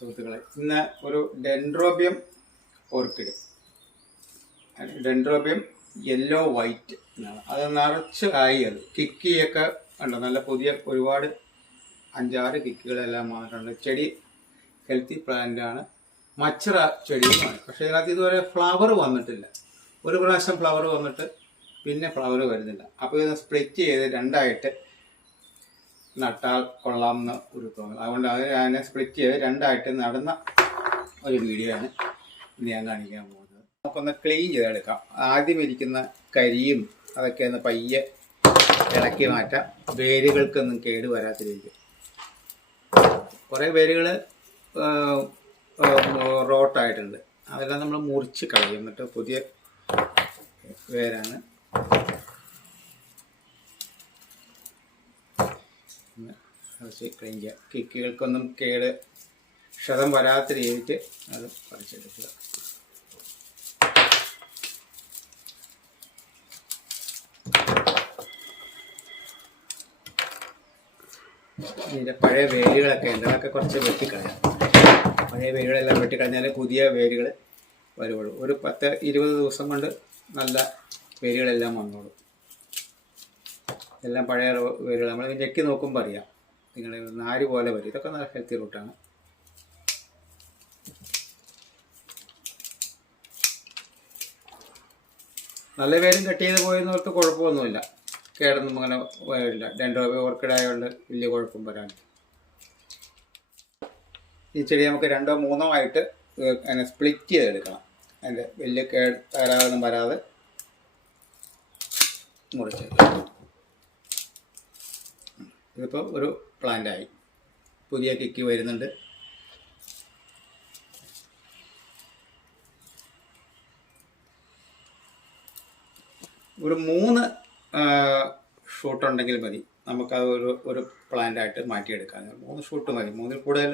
സുഹൃത്തുക്കളെ, ഇന്ന് ഒരു dendrobium orchid, dendrobium yellow white എന്നാണ്. അത് നിറച്ച് ആയി. അത് കിക്കിയൊക്കെ ഉണ്ടോ, നല്ല പുതിയ ഒരുപാട് 5-6 കിക്കുകളെല്ലാം വന്നിട്ടുണ്ട്. ചെടി ഹെൽത്തി പ്ലാന്റ് ആണ്, മച്ചറ ചെടിയുമാണ്. പക്ഷേ ഇതിനകത്ത് ഇതുവരെ ഫ്ലവർ വന്നിട്ടില്ല. ഒരു പ്രാവശ്യം ഫ്ലവർ വന്നിട്ട് പിന്നെ ഫ്ലവർ വരുന്നില്ല. അപ്പോൾ ഇത് സ്പ്ലിറ്റ് ചെയ്ത് 2ആയിട്ട് നട്ടാൽ കൊള്ളാമെന്ന് ഒരു തോന്നൽ. അതുകൊണ്ട് അത് ഞാൻ സ്പ്ലിറ്റ് ചെയ്ത് 2ആയിട്ട് നടുന്ന ഒരു വീഡിയോ ആണ് ഇന്ന് ഞാൻ കാണിക്കാൻ പോകുന്നത്. നമുക്കൊന്ന് ക്ലീൻ ചെയ്തെടുക്കാം. ആദ്യം ഇരിക്കുന്ന കരിയും അതൊക്കെ ഒന്ന് പയ്യെ ഇളക്കി മാറ്റാം, വേരുകൾക്കൊന്നും കേട് വരാത്തിരിക്കും. കുറേ വേരുകൾ റോട്ടായിട്ടുണ്ട്, അതെല്ലാം നമ്മൾ മുറിച്ച് കളയും. എന്നിട്ട് പുതിയ വേരാണ് ക്ലീൻ ചെയ്യുക. കിക്കുകൾക്കൊന്നും കേട് ക്ഷതം വരാത്ത രീതിക്ക് അത് പറിച്ചെടുക്കുക. ഇതിൻ്റെ പഴയ വേരുകളൊക്കെ ഉണ്ട്, അതൊക്കെ കുറച്ച് വെട്ടിക്കളയാം. പഴയ വേരുകളെല്ലാം വെട്ടിക്കളഞ്ഞാൽ പുതിയ വേരുകൾ വരുള്ളൂ. ഒരു 10-20 ദിവസം കൊണ്ട് നല്ല വേരുകളെല്ലാം വന്നോളൂ. എല്ലാം പഴയ വേരുകൾ. നമ്മൾ ഞെക്കി നോക്കുമ്പോൾ അറിയാം, നിങ്ങൾ നാര് പോലെ വരും. ഇതൊക്കെ നല്ല ഹെൽത്തി റൂട്ടാണ്. നല്ല വേരും കട്ട് ചെയ്ത് പോയെന്നോർത്ത് കുഴപ്പമൊന്നുമില്ല, കേടൊന്നും അങ്ങനെ വരില്ല. ഡെൻഡ്രോബിയം ഓർക്കിഡ് ആയതുകൊണ്ട് വലിയ കുഴപ്പം വരാൻ. ഈ ചെടി നമുക്ക് 2-3 ആയിട്ട് അതിനെ സ്പ്ലിറ്റ് ചെയ്തെടുക്കണം. അതിൻ്റെ വലിയ തകരാറൊന്നും വരാതെ മുറിച്ചെടുക്കണം. ഇതിപ്പോൾ ഒരു പ്ലാന്റായി, പുതിയ കിക്ക് വരുന്നുണ്ട്. ഒരു 3 ഷൂട്ടുണ്ടെങ്കിൽ മതി, നമുക്കത് ഒരു പ്ലാന്റായിട്ട് മാറ്റിയെടുക്കാം. 3 ഷൂട്ട് മതി, 3-ൽ കൂടുതൽ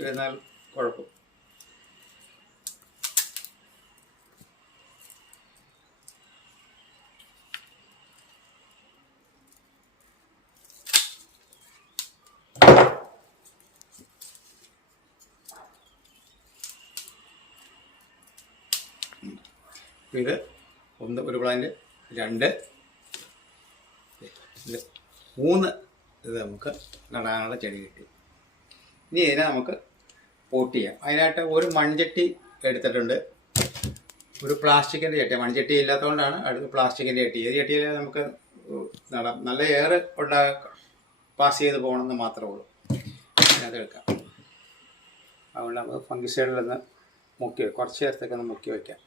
ഇരുന്നാൽ കുഴപ്പം. ഇത് 1 ഒരു പ്ലാന്റ്, 2, 3 ഇത് നമുക്ക് നടാനുള്ള ചെടി കിട്ടി. ഇനി ഇതിനെ നമുക്ക് പോട്ട് ചെയ്യാം. അതിനായിട്ട് ഒരു മൺചട്ടി എടുത്തിട്ടുണ്ട്, ഒരു പ്ലാസ്റ്റിക്കിൻ്റെ ചട്ടി. മൺചട്ടി ഇല്ലാത്തതുകൊണ്ടാണ് അടുത്ത് പ്ലാസ്റ്റിക്കിൻ്റെ ചട്ടി. ഏത് ചട്ടിയിൽ നമുക്ക് നടാം. നല്ല എയർ പാസ് ചെയ്ത് പോകണമെന്ന് മാത്രമേ ഉള്ളൂ. അതിനകത്ത് എടുക്കാം. അതുകൊണ്ട് നമുക്ക് ഫംഗിസൈഡിലൊന്ന് കുറച്ച് നേരത്തേക്ക് ഒന്ന് മുക്കി വയ്ക്കാം.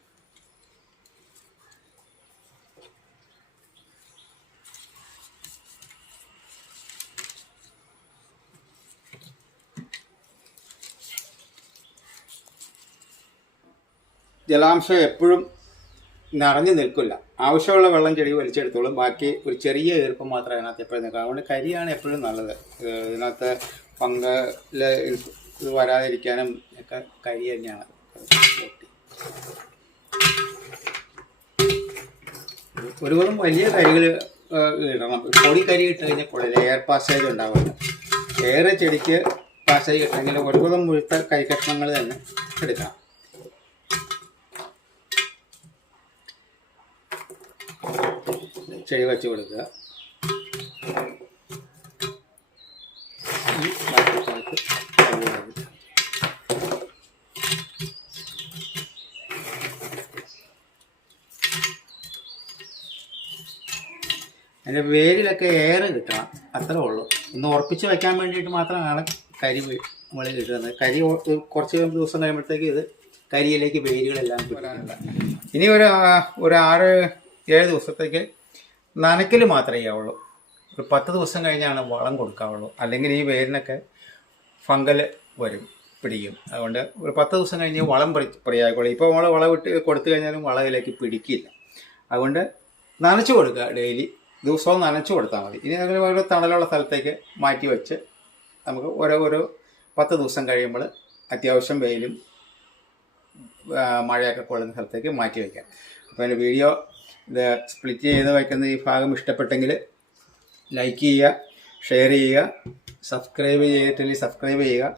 ജലാംശം എപ്പോഴും നിറഞ്ഞു നിൽക്കില്ല. ആവശ്യമുള്ള വെള്ളം ചെടി വലിച്ചെടുത്തോളും. ബാക്കി ഒരു ചെറിയ ഈർപ്പം മാത്രമേ അതിനകത്ത് എപ്പോഴും നിൽക്കുക. അതുകൊണ്ട് കരിയാണ് എപ്പോഴും നല്ലത്. ഇതിനകത്ത് ഫംഗൽ ഇത് വരാതിരിക്കാനും ഒക്കെ കരി തന്നെയാണ്. ഒരുവിധം വലിയ കരികൾ ഇടണം. പൊടി കരി ഇട്ട് കഴിഞ്ഞാൽ കൊള്ളില്ല, എയർ പാസേജ് ഉണ്ടാവില്ല. ഏറെ ചെടിക്ക് പാസേജ് കിട്ടണമെങ്കിൽ ഒരുവിധം മുഴുത്ത കരി കഷ്ണങ്ങൾ തന്നെ എടുക്കണം. ചെടി വച്ച് കൊടുക്കുക. അതിൻ്റെ വേരിലൊക്കെ എയർ കിട്ടണം, അത്രേ ഉള്ളൂ. ഒന്ന് ഉറപ്പിച്ച് വയ്ക്കാൻ വേണ്ടിയിട്ട് മാത്രമാണ് കരി മുകളിൽ കിട്ടുന്നത്. കരി കുറച്ച് ദിവസം കഴിയുമ്പോഴത്തേക്ക് ഇത് കരിയിലേക്ക് വേരുകളെല്ലാം വരാനുണ്ട്. ഇനി ഒരു 6-7 ദിവസത്തേക്ക് നനയ്ക്കൽ മാത്രമേ ചെയ്യാവുള്ളൂ. ഒരു 10 ദിവസം കഴിഞ്ഞാണ് വളം കൊടുക്കാവുള്ളൂ. അല്ലെങ്കിൽ ഈ വേരിനൊക്കെ ഫംഗൽ വരും, പിടിക്കും. അതുകൊണ്ട് ഒരു 10 ദിവസം കഴിഞ്ഞ് വളം പ്രയാഗോളൂ. ഇപ്പോൾ നമ്മൾ വളം കൊടുത്തു കഴിഞ്ഞാലും വളത്തിലേക്ക് പിടിക്കില്ല. അതുകൊണ്ട് നനച്ചു കൊടുക്കുക. ഡെയിലി ദിവസവും നനച്ചു കൊടുത്താൽ മതി. ഇനി അങ്ങനെ ഓരോ തണലുള്ള സ്ഥലത്തേക്ക് മാറ്റി വെച്ച് നമുക്ക് ഓരോ 10 ദിവസം കഴിയുമ്പോൾ അത്യാവശ്യം വെയിലും മഴയൊക്കെ കൊള്ളുന്ന സ്ഥലത്തേക്ക് മാറ്റി വയ്ക്കാം. അപ്പോൾ എൻ്റെ വീഡിയോ ഇത് സ്പ്ലിറ്റ് ചെയ്ത് വയ്ക്കുന്ന ഈ ഭാഗം ഇഷ്ടപ്പെട്ടെങ്കിൽ ലൈക്ക് ചെയ്യുക, ഷെയർ ചെയ്യുക, സബ്സ്ക്രൈബ് ചെയ്തിട്ടില്ലെങ്കിൽ സബ്സ്ക്രൈബ് ചെയ്യുക.